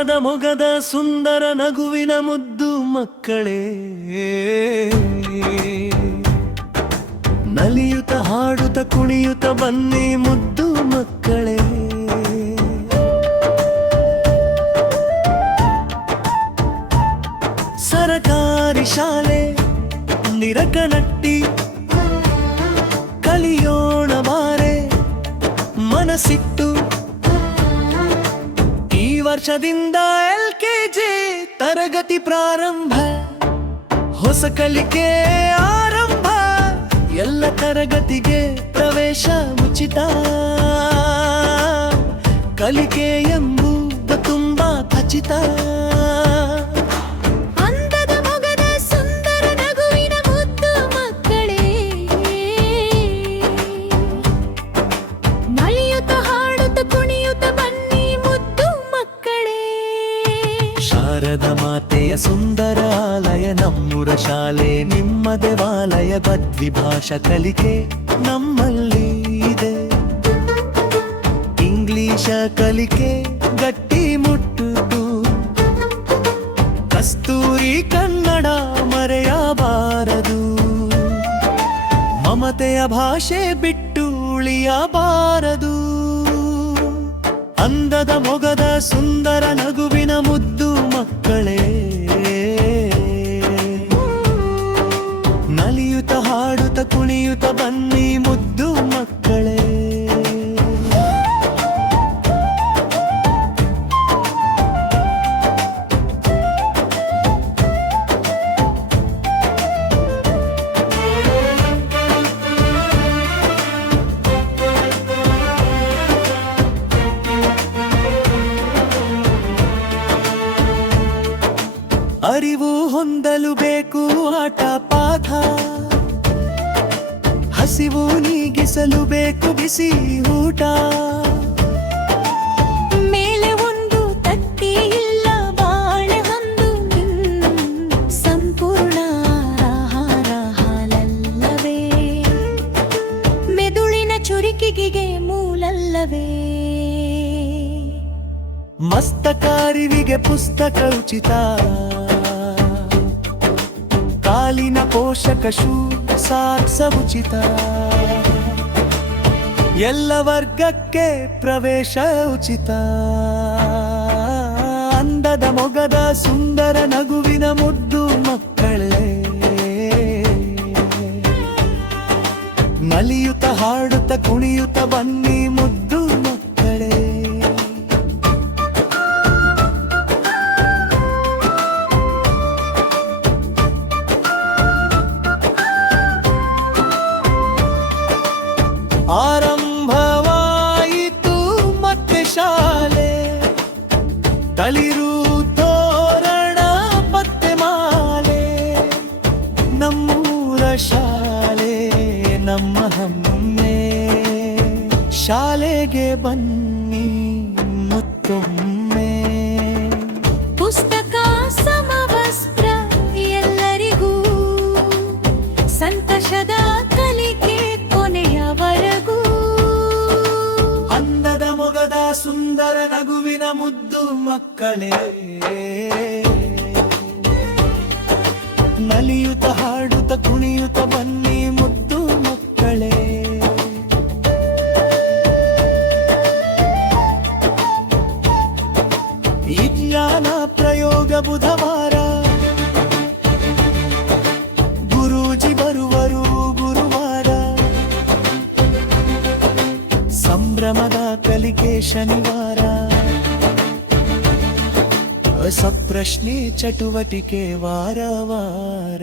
ಅಂದದ ಮೊಗದ ಸುಂದರ ನಗುವಿನ ಮುದ್ದು ಮಕ್ಕಳೇ, ನಲಿಯುತ್ತ ಹಾಡುತ್ತ ಕುಣಿಯುತ್ತ ಬನ್ನಿ ಮುದ್ದು ಮಕ್ಕಳೇ. ಸರಕಾರಿ ಶಾಲೆ ನಿರಕನಟ್ಟಿ, ಕಲಿಯೋಣ ಬಾರೆ ಮನಸ್ಸಿಟ್ಟು. ಈ ವರ್ಷದಿಂದ LKG ತರಗತಿ ಪ್ರಾರಂಭ, ಹೊಸ ಕಲಿಕೆ ಆರಂಭ. ಎಲ್ಲ ತರಗತಿಗೆ ಪ್ರವೇಶ ಉಚಿತ, ಕಲಿಕೆ ಎಂಬುದು ತುಂಬಾ ಖಚಿತ. ಶಾರದ ಮಾತೆಯ ಸುಂದರಾಲಯ ನಮ್ಮೂರ ಶಾಲೆ, ನಿಮ್ಮ ದೇವಾಲಯ. ಬದ್ವಿಭಾಷಾ ಕಲಿಕೆ ನಮ್ಮಲ್ಲಿ ಇದೆ, ಇಂಗ್ಲಿಷ ಕಲಿಕೆ ಗಟ್ಟಿ ಮುಟ್ಟುದು. ಕಸ್ತೂರಿ ಕನ್ನಡ ಮರೆಯಬಾರದು, ಮಮತೆಯ ಭಾಷೆ ಬಿಟ್ಟು ಉಳಿಯಬಾರದು. ಅಂದದ ಮೊಗದ ಸುಂದರ ನಗುವಿನ ಮುದ್ದು ಮಕ್ಕಳೇ, ನಲಿಯುತ್ತ ಹಾಡುತ್ತ ಕುಣಿಯುತ್ತ ಬನ್ನಿ ಮುದ್ದು ಮಕ್ಕಳೇ. ಅರಿವು ಹೊಂದಲು ಬೇಕು ಆಟ ಪಾಠ, ಹಸಿವು ನೀಗಿಸಲು ಬೇಕು ಬಿಸಿ ಊಟ. ಮೇಲೆ ಒಂದು ತತ್ತಿ ಇಲ್ಲ ಬಾಳೆ ಒಂದು, ಸಂಪೂರ್ಣ ಆಹಾರ ಹಾಲಲ್ಲವೇ, ಮೆದುಳಿನ ಚುರುಕಿಗೆ ಮೂಲಲ್ಲವೇ. ಮಸ್ತಕಾರಿವಿಗೆ ಪುಸ್ತಕ ಉಚಿತ, ಕಾಲಿನ ಪೋಷಕ ಶೂ ಸಾಕ್ಸ ಉಚಿತ. ಎಲ್ಲ ವರ್ಗಕ್ಕೆ ಪ್ರವೇಶ ಉಚಿತ. ಅಂದದ ಮೊಗದ ಸುಂದರ ನಗುವಿನ ಮುದ್ದು ಮಕ್ಕಳೇ, ನಲಿಯುತ್ತ ಹಾಡುತ್ತ ಕುಣಿಯುತ್ತ ಬನ್ನಿ ಮುದ್ದು ಮಕ್ಕಳೇ. ಆರಂಭವಾಯಿತು ಮತ್ತೆ ಶಾಲೆ, ತಳಿರು ತೋರಣ ಪತ್ತೆ ಮಾಲೆ. ನಮ್ಮೂರ ಶಾಲೆ ನಮ್ಮ ಹೆಮ್ಮೆ, ಶಾಲೆಗೆ ಬನ್ನಿ ಮತ್ತೊಮ್ಮೆ. ಪುಸ್ತಕ ಸಮವಸ್ತ್ರ ಎಲ್ಲರಿಗೂ, ಸಂತೋಷದ ಕಲಿಕೆ ಕೊನೆಯವರೆಗೂ. ಅಂದದ ಮೊಗದ ಸುಂದರ ನಗುವಿನ ಮುದ್ದು ಮಕ್ಕಳೇ, ನಲಿಯುತ್ತ ಹಾಡುತ್ತ ಕುಣಿಯುತ್ತ ಬನ್ನಿ ಮುದ್ದು ಮಕ್ಕಳೇ. ವಿಜ್ಞಾನ ಪ್ರಯೋಗ ಬುಧವಾರ, ಗುರೂಜಿ ಬರುವರು ಗುರುವಾರ. ಸಂಭ್ರಮದ ಕಲಿಕೆ ಶನಿವಾರ, ಹೊಸ ಪ್ರಶ್ನೆ ಚಟುವಟಿಕೆ ವಾರ ವಾರ.